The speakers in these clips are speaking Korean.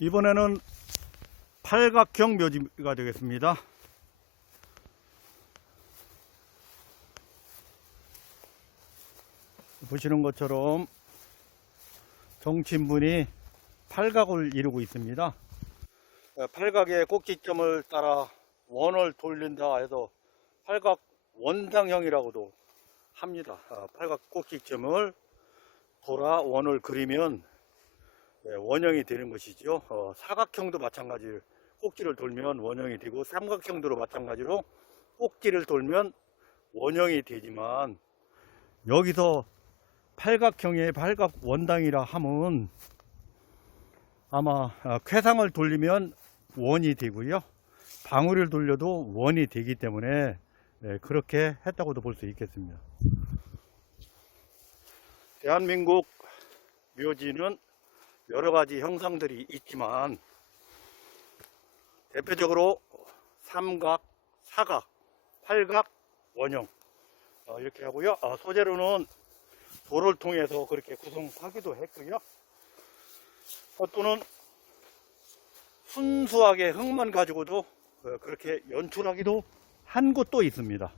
이번에는 팔각형 묘지가 되겠습니다. 보시는 것처럼 정친분이 팔각을 이루고 있습니다. 팔각의 꼭지점을 따라 원을 돌린다 해서 팔각 원당형이라고도 합니다. 팔각 꼭지점을 돌아 원을 그리면 원형이 되는 것이죠. 사각형도 마찬가지로 꼭지를 돌면 원형이 되고, 삼각형도 마찬가지로 꼭지를 돌면 원형이 되지만, 여기서 팔각형의 팔각 원당이라 하면 아마 쾌상을 돌리면 원이 되고요, 방울을 돌려도 원이 되기 때문에 그렇게 했다고도 볼 수 있겠습니다. 대한민국 묘지는 여러 가지 형상들이 있지만 대표적으로 삼각, 사각, 팔각, 원형 이렇게 하고요. 소재로는 돌을 통해서 그렇게 구성하기도 했고요. 또는 순수하게 흙만 가지고도 그렇게 연출하기도 한 곳도 있습니다.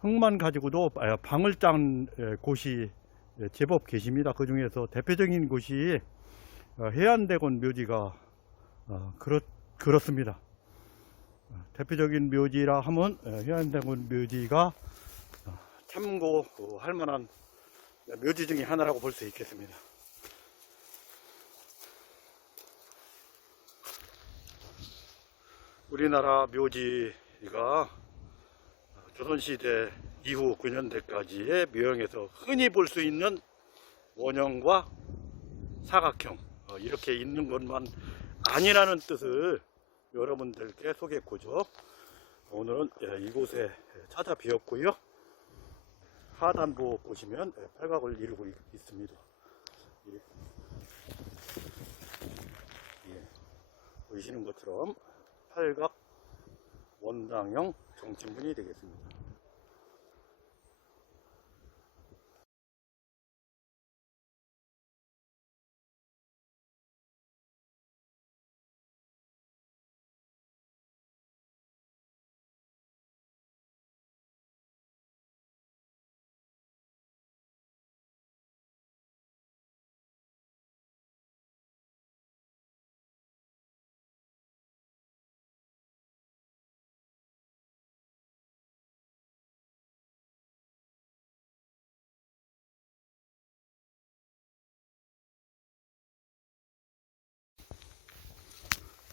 흙만 가지고도 방을 짠 곳이 제법 계십니다. 그 중에서 대표적인 곳이 해안대군 묘지가 그렇습니다. 대표적인 묘지라 하면 해안대군 묘지가 참고할 만한 묘지 중에 하나라고 볼 수 있겠습니다. 우리나라 묘지가 조선시대 이후 9년대까지의 묘형에서 흔히 볼 수 있는 원형과 사각형 이렇게 있는 것만 아니라는 뜻을 여러분들께 소개했고죠. 오늘은 이곳에 찾아뵈었고요. 하단부 보시면 팔각을 이루고 있습니다. 보시는 것처럼 팔각 원당형 정친분이 되겠습니다.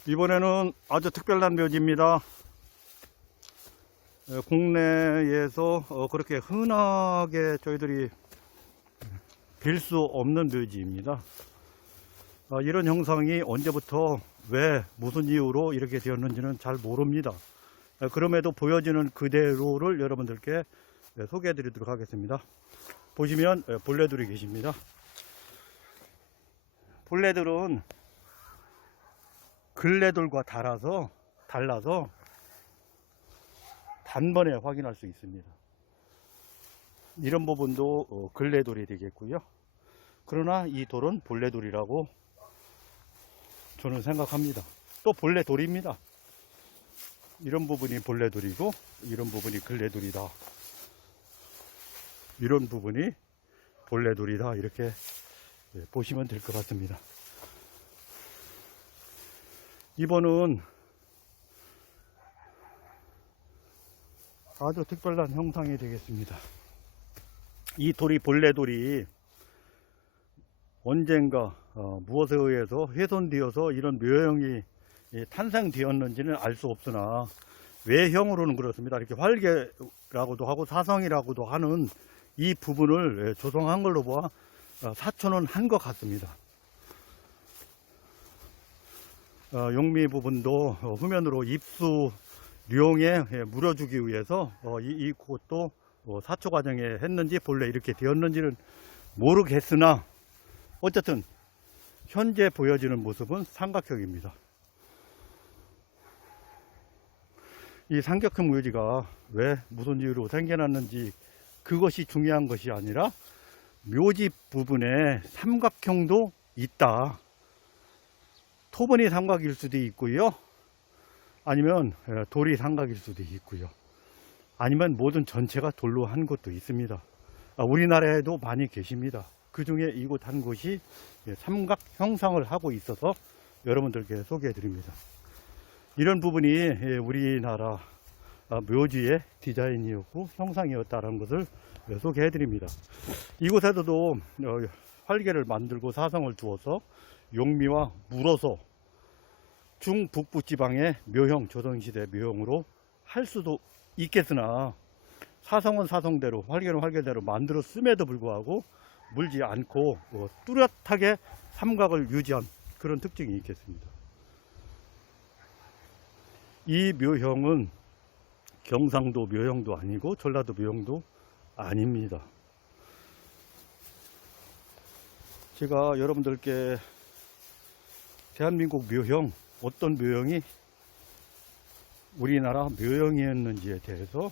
이번에는 아주 특별한 묘지입니다. 국내에서 그렇게 흔하게 저희들이 뵐 수 없는 묘지입니다. 이런 형상이 언제부터 왜 무슨 이유로 이렇게 되었는지는 잘 모릅니다. 그럼에도 보여지는 그대로를 여러분들께 소개해 드리도록 하겠습니다. 보시면 벌레들이 계십니다. 벌레들은 근래돌과 달라서 단번에 확인할 수 있습니다. 이런 부분도 근래돌이 되겠고요. 그러나 이 돌은 벌레돌이라고 저는 생각합니다. 또 벌레돌입니다. 이런 부분이 벌레돌이고 이런 부분이 근래돌이다. 이런 부분이 벌레돌이다. 이렇게 보시면 될 것 같습니다. 이번은 아주 특별한 형상이 되겠습니다. 이 돌이 벌레돌이 언젠가 무엇에 의해서 훼손되어서 이런 묘형이 탄생되었는지는 알 수 없으나 외형으로는 그렇습니다. 이렇게 활개라고도 하고 사성이라고도 하는 이 부분을 조성한 걸로 봐 사촌은 한 것 같습니다. 용미 부분도 후면으로 입수룡에 물어주기 위해서 이곳도 사초 과정에 했는지 본래 이렇게 되었는지는 모르겠으나 어쨌든 현재 보여지는 모습은 삼각형입니다. 이 삼각형 묘지가 왜 무슨 이유로 생겨났는지 그것이 중요한 것이 아니라 묘지 부분에 삼각형도 있다. 토분이 삼각일 수도 있고요. 아니면 돌이 삼각일 수도 있고요. 아니면 모든 전체가 돌로 한 곳도 있습니다. 우리나라에도 많이 계십니다. 그 중에 이곳 한 곳이 삼각 형상을 하고 있어서 여러분들께 소개해 드립니다. 이런 부분이 우리나라 묘지의 디자인이었고 형상이었다는 것을 소개해 드립니다. 이곳에서도 활개를 만들고 사성을 두어서 용미와 물어서 중북부 지방의 묘형, 조선시대 묘형으로 할 수도 있겠으나 사성은 사성대로, 활개는 활개대로 만들어 씀에도 불구하고 물지 않고 뚜렷하게 삼각을 유지한 그런 특징이 있겠습니다. 이 묘형은 경상도 묘형도 아니고 전라도 묘형도 아닙니다. 제가 여러분들께 대한민국 묘형, 어떤 묘형이 우리나라 묘형이었는지에 대해서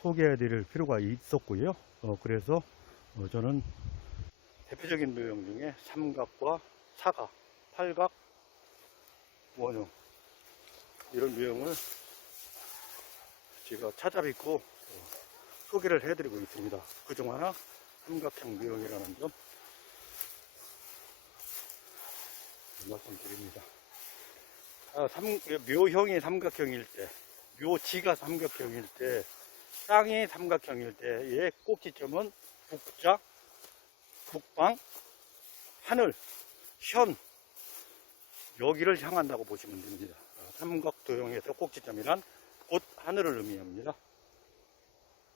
소개해 드릴 필요가 있었고요. 그래서 저는 대표적인 묘형 중에 삼각과 사각, 팔각, 원형 이런 묘형을 제가 찾아뵙고 소개를 해드리고 있습니다. 그중 하나 삼각형 묘형이라는 점 말씀드립니다. 묘형이 삼각형일 때, 묘지가 삼각형일 때, 땅이 삼각형일 때의 꼭지점은 북자, 북방, 하늘, 현 여기를 향한다고 보시면 됩니다. 삼각도형에서 꼭지점이란 곧 하늘을 의미합니다.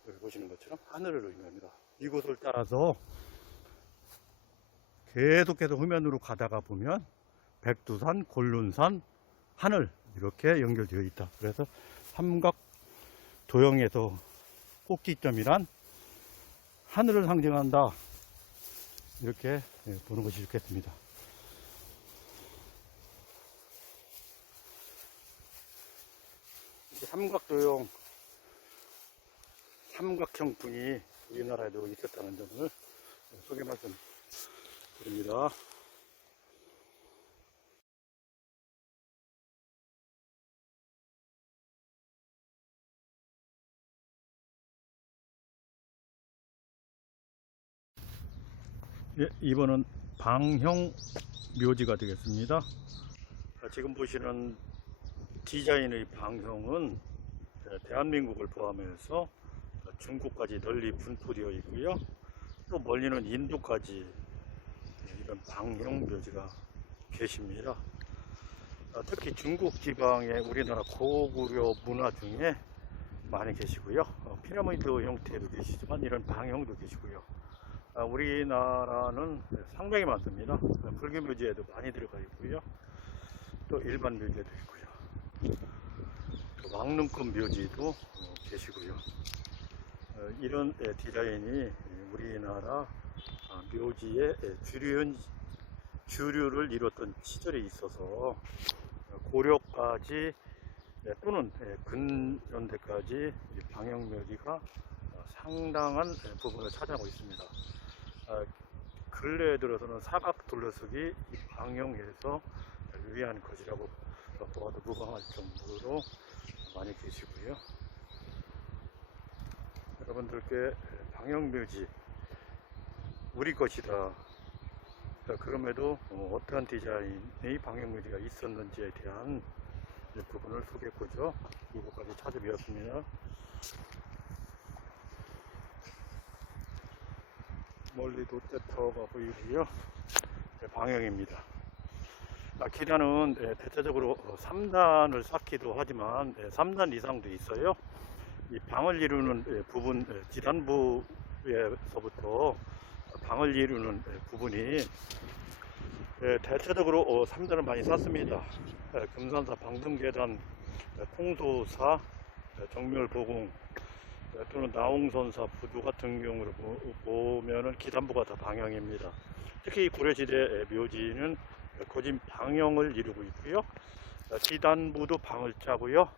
여기 보시는 것처럼 하늘을 의미합니다. 이곳을 따라서 계속해서 후면으로 가다가 보면 백두산, 곤륜산, 하늘 이렇게 연결되어 있다. 그래서 삼각도형에서 꼭지점이란 하늘을 상징한다. 이렇게 보는 것이 좋겠습니다. 삼각도형, 삼각형 분이 우리나라에도 있었다는 점을 소개 말씀드립니다. 이번은 방형 묘지가 되겠습니다. 지금 보시는 디자인의 방형은 대한민국을 포함해서 중국까지 널리 분포되어 있고요. 또 멀리는 인도까지 이런 방형 묘지가 계십니다. 특히 중국 지방의 우리나라 고구려 문화 중에 많이 계시고요. 피라미드 형태도 계시지만 이런 방형도 계시고요. 우리나라는 상당히 많습니다. 불교 묘지에도 많이 들어가 있고요. 또 일반 묘지에도 있고요. 또 왕릉급 묘지도 계시고요. 이런 디자인이 우리나라 묘지의 주류를 이뤘던 시절에 있어서 고려까지 또는 근현대까지 방형묘지가 상당한 부분을 차지하고 있습니다. 근래에 들어서는 사각 둘러서기 방형에서 유리한 것이라고 보아도 무방할 정도로 많이 계시고요. 여러분들께 방형묘지 우리 것이다. 그럼에도 어떠한 디자인의 방형묘지가 있었는지에 대한 부분을 소개했고요. 이곳까지 찾아뵈었습니다. 멀리 롯데타워가 보이고요. 방형입니다. 기단은 대체적으로 3단을 쌓기도 하지만 3단 이상도 있어요. 이 방을 이루는 부분, 지단부에서부터 방을 이루는 부분이 대체적으로 3단을 많이 쌓습니다. 금산사 방등계단, 풍소사, 정멸보공 또는 나홍선사 부두 같은 경우로 보면은 기단부가 다 방형입니다. 특히 고려시대 묘지는 거진 방형을 이루고 있고요. 지단부도 방을 짜고요.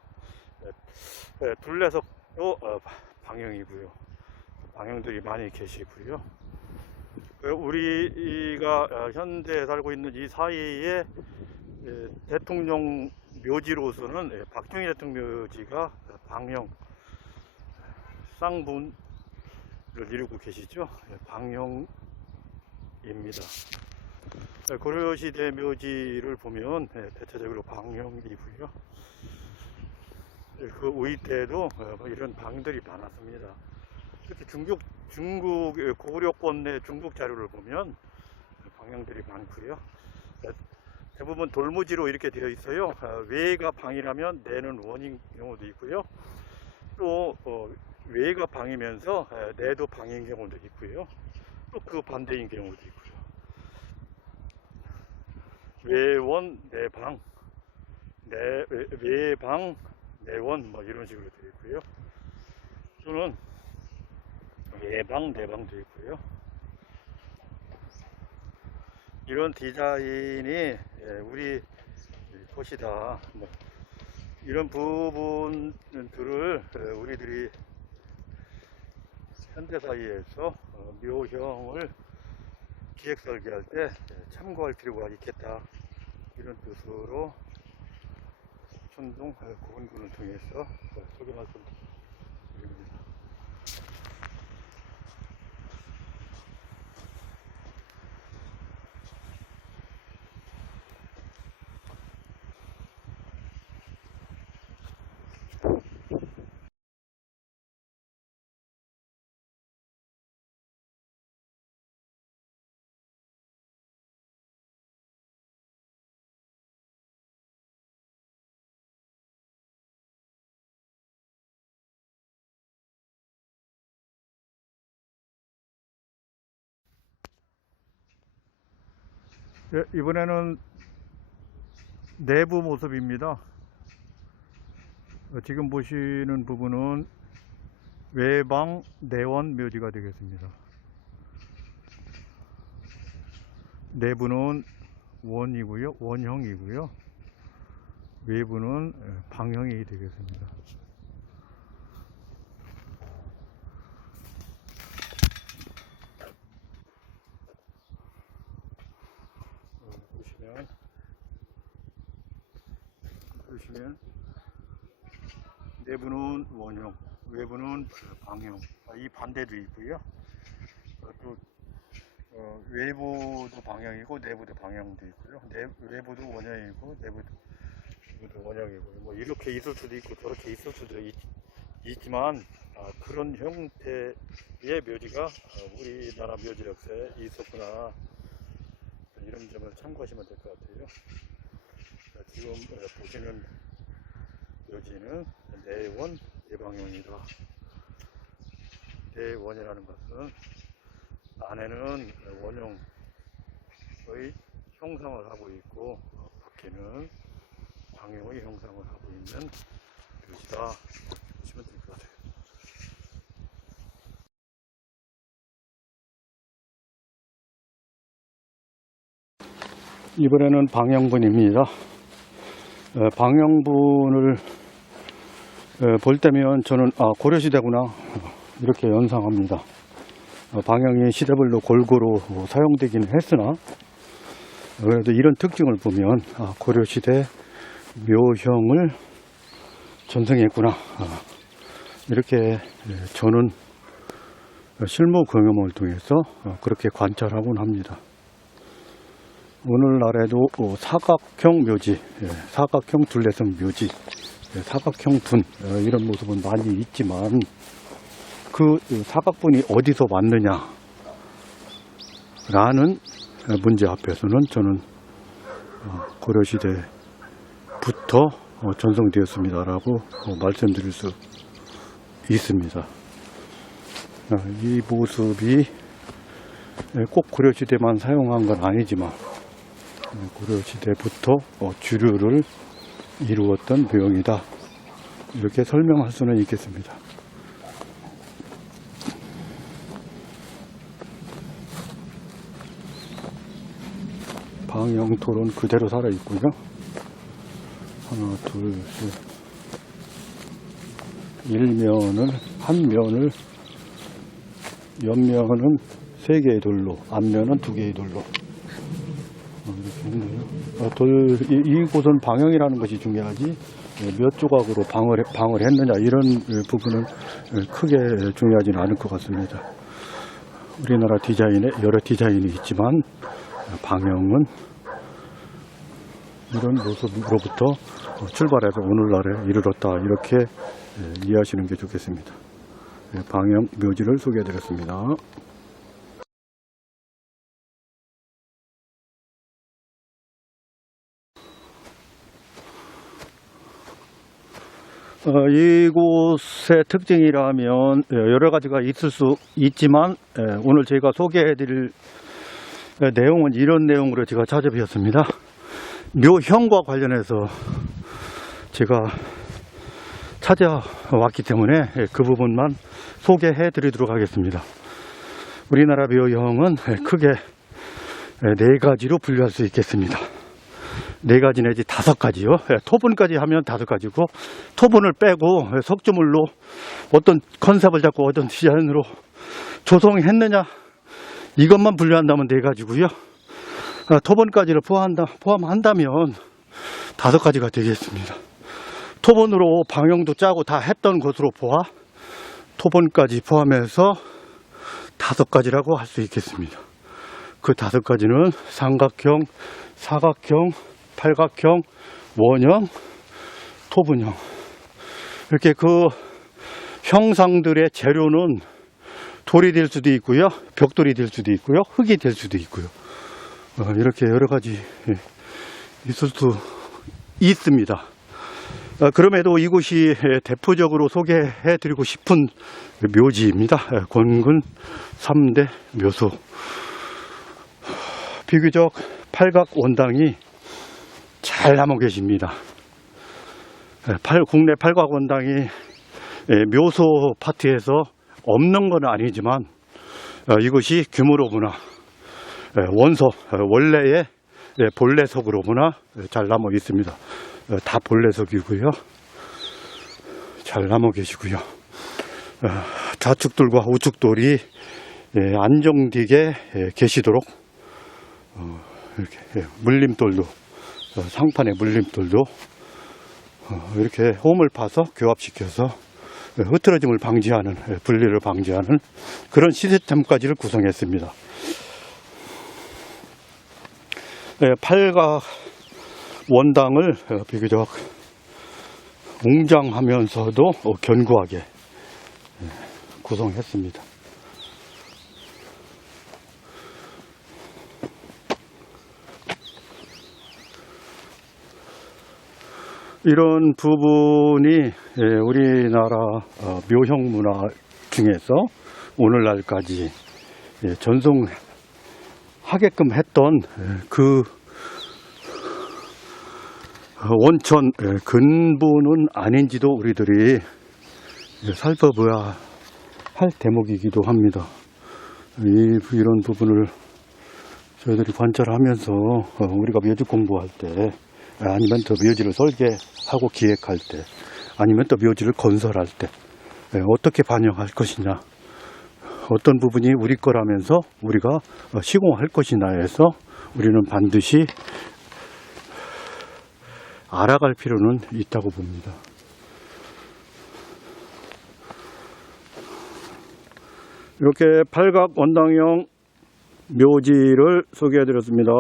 둘레석도 방형이고요. 방형들이 많이 계시고요. 우리가 현재 살고 있는 이 사이에 대통령 묘지로서는 박정희 대통령 묘지가 방영 쌍분을 이루고 계시죠. 방영입니다. 고려시대 묘지를 보면 대체적으로 방영이고요. 그 우이 때도 이런 방들이 많았습니다. 특히 중국 고려권 내 중국 자료를 보면 방향들이 많고요. 대부분 돌무지로 이렇게 되어 있어요. 외가 방이라면 내는 원인 경우도 있고요. 또 외가 방이면서 내도 방인 경우도 있고요. 또 그 반대인 경우도 있고요. 외원, 내방, 외방, 내원 뭐 이런 식으로 되어 있고요. 또는 예방, 내방도 있고요. 이런 디자인이 우리 것이다. 뭐 이런 부분들을 우리들이 현대사회에서 묘형을 기획 설계할 때 참고할 필요가 있겠다. 이런 뜻으로 천둥 고군군을 통해서 소개 말씀드립니다. 이번에는 내부 모습입니다. 지금 보시는 부분은 외방 내원 묘지가 되겠습니다. 내부는 원이고요, 원형이고요. 외부는 방형이 되겠습니다. 보시면 내부는 원형, 외부는 방형, 이 반대도 있고요. 또 외부도 방향이고 내부도 방향도 있고요. 외부도 원형이고 내부도 원형이고 뭐 이렇게 있을 수도 있고 저렇게 있을 수도 있지만 그런 형태의 묘지가 우리나라 묘지 역사에 있었구나. 이런 점을 참고하시면 될 것 같아요. 지금 보시는 묘지는 내원 예방형이다. 내원이라는 것은 안에는 원형의 형상을 하고 있고 밖에는 방형의 형상을 하고 있는 묘지다. 보시면 될 것 같아요. 이번에는 방형분입니다. 방형분을 볼 때면 저는 고려시대구나 이렇게 연상합니다. 방형이 시대별로 골고루 사용되기는 했으나 그래도 이런 특징을 보면 고려시대 묘형을 전승했구나 이렇게 저는 실무 경험을 통해서 그렇게 관찰하곤 합니다. 오늘날에도 사각형 묘지, 사각형 둘레성 묘지, 사각형 분 이런 모습은 많이 있지만 그 사각분이 어디서 왔느냐 라는 문제 앞에서는 저는 고려시대부터 전성되었습니다 라고 말씀드릴 수 있습니다. 이 모습이 꼭 고려시대만 사용한 건 아니지만 고려시대부터 주류를 이루었던 묘형이다 이렇게 설명할 수는 있겠습니다. 방형돌은 그대로 살아 있고요. 하나, 둘, 셋. 한 면을 옆면은 3개의 돌로, 앞면은 2개의 돌로 이렇게 했네요. 이곳은 방형이라는 것이 중요하지 몇 조각으로 방을 했느냐 이런 부분은 크게 중요하지는 않을 것 같습니다. 우리나라 디자인에 여러 디자인이 있지만 방형은 이런 모습으로부터 출발해서 오늘날에 이르렀다 이렇게 이해하시는 게 좋겠습니다. 방형 묘지를 소개해드렸습니다. 이곳의 특징이라면 여러 가지가 있을 수 있지만 오늘 제가 소개해드릴 내용은 이런 내용으로 제가 찾아뵈었습니다. 묘형과 관련해서 제가 찾아왔기 때문에 그 부분만 소개해 드리도록 하겠습니다. 우리나라 묘형은 크게 4가지로 분류할 수 있겠습니다. 4가지 내지 5가지요. 토분까지 하면 5가지고 토분을 빼고 석조물로 어떤 컨셉을 잡고 어떤 디자인으로 조성했느냐 이것만 분류한다면 4가지고요. 토분까지를 포함한다면 5가지가 되겠습니다. 토분으로 방형도 짜고 다 했던 것으로 보아 토분까지 포함해서 5가지라고 할 수 있겠습니다. 그 5가지는 삼각형, 사각형, 팔각형, 원형, 토분형. 이렇게 그 형상들의 재료는 돌이 될 수도 있고요, 벽돌이 될 수도 있고요, 흙이 될 수도 있고요. 이렇게 여러 가지 있을 수 있습니다. 그럼에도 이곳이 대표적으로 소개해 드리고 싶은 묘지입니다. 권근 3대 묘소. 비교적 팔각 원당이 잘 남아 계십니다. 국내 팔각 원당이 묘소 파트에서 없는 건 아니지만 이것이 규모로구나 원소 원래의 본래석으로구나 잘 남아 있습니다. 다 본래석이고요. 잘 남아 계시고요. 좌측돌과 우측돌이 안정되게 계시도록 이렇게 물림돌도 상판의 물림돌도 이렇게 홈을 파서 교합시켜서 흐트러짐을 방지하는 분리를 방지하는 그런 시스템까지를 구성했습니다. 팔각 원당을 비교적 웅장하면서도 견고하게 구성했습니다. 이런 부분이 우리나라 묘형 문화 중에서 오늘날까지 전송하게끔 했던 그 원천 근본은 아닌지도 우리들이 살펴봐야 할 대목이기도 합니다. 이런 부분을 저희들이 관찰하면서 우리가 묘지 공부할 때 아니면 또 묘지를 설계하고 기획할 때 아니면 또 묘지를 건설할 때 어떻게 반영할 것이냐, 어떤 부분이 우리 거라면서 우리가 시공할 것이냐 해서 우리는 반드시 알아갈 필요는 있다고 봅니다. 이렇게 팔각 원당형 묘지를 소개해 드렸습니다.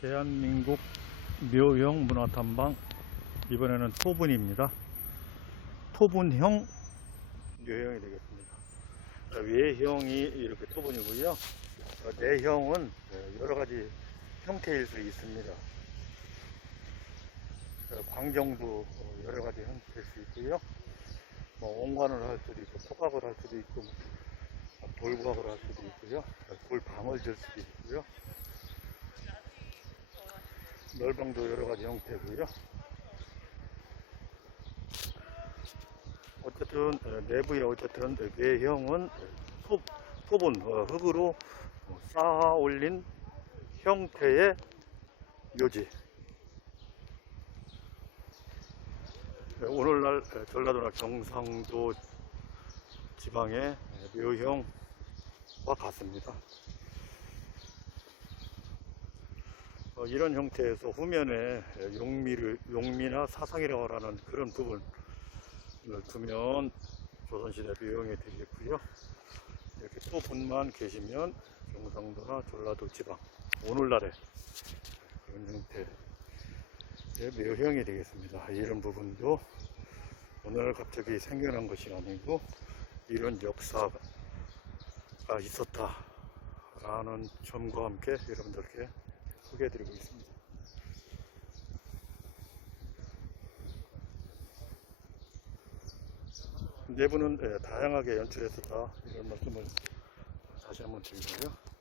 대한민국 묘형 문화탐방, 이번에는 토분입니다. 토분형 묘형이 되겠습니다. 외형이 이렇게 토분이고요. 내형은 여러가지 형태일 수 있습니다. 광경도 여러 가지 될 수 있고요. 뭐 옹관을 할 수도 있고 토각을 할 수도 있고 돌각을 할 수도 있고요. 돌방을 질 수도 있고요. 널방도 여러 가지 형태고요. 어쨌든 내부에 어쨌든 외형은 소분 흙으로 쌓아 올린 형태의 묘지. 오늘날 전라도나 경상도 지방의 묘형과 같습니다. 이런 형태에서 후면에 용미나 사상이라고 하는 그런 부분을 두면 조선시대 묘형이 되겠고요. 이렇게 또 분만 계시면 경상도나 전라도 지방 오늘날의 그런 형태의 묘형이 되겠습니다. 이런 부분도 오늘 갑자기 생겨난 것이 아니고 이런 역사가 있었다라는 점과 함께 여러분들께 소개해드리고 있습니다. 내부는 다양하게 연출했었다 이런 말씀을 다시 한번 드리고요.